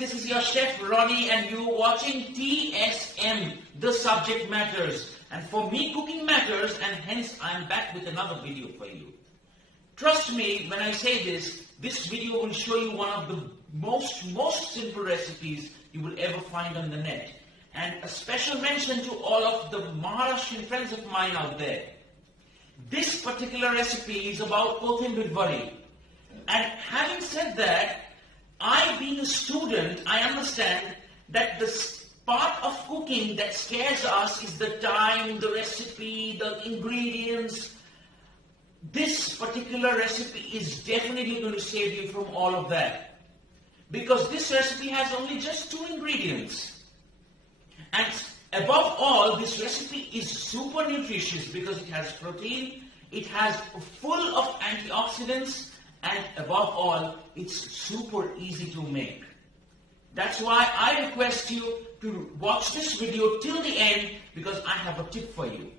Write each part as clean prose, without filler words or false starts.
this is your chef Ronnie and you're watching TSM, The Subject Matters. And for me, cooking matters, and hence I'm back with another video for you. Trust me when I say this video will show you one of the most simple recipes you will ever find on the net. And a special mention to all of the Maharashtrian friends of mine out there. This particular recipe is about Kothimbir Vadi. And having said that, I being a student, I understand that the part of cooking that scares us is the time, the recipe, the ingredients. This particular recipe is definitely going to save you from all of that. Because this recipe has only just 2 ingredients. And above all, this recipe is super nutritious because it has protein, it has full of antioxidants, and above all, it's super easy to make. That's why I request you to watch this video till the end because I have a tip for you.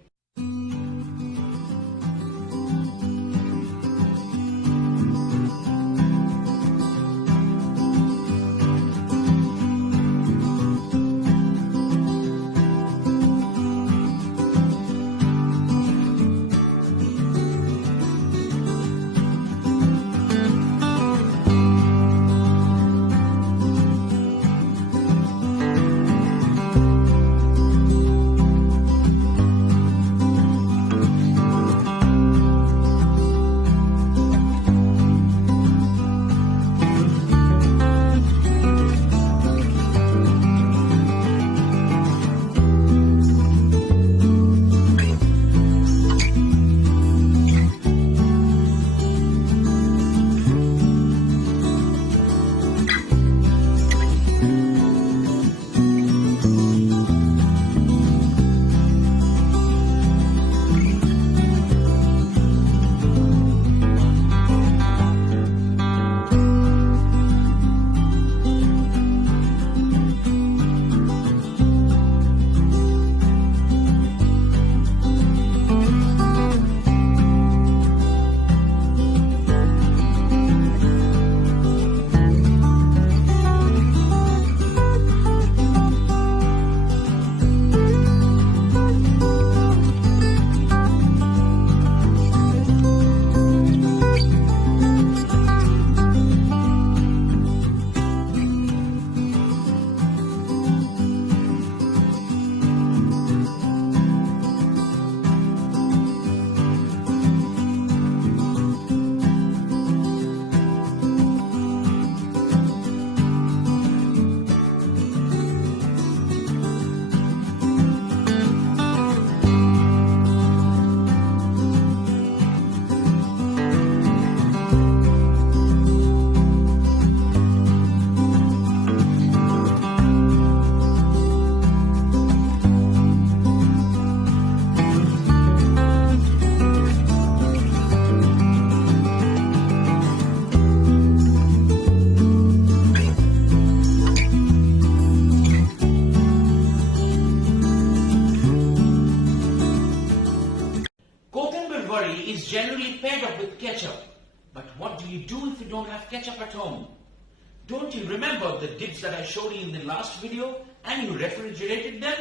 Is generally paired up with ketchup. But what do you do if you don't have ketchup at home? Don't you remember the dips that I showed you in the last video and you refrigerated them?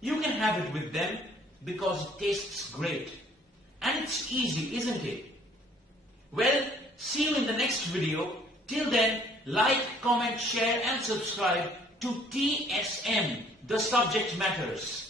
You can have it with them because it tastes great. And it's easy, isn't it? Well, see you in the next video. Till then, like, comment, share and subscribe to TSM, The Subject Matters.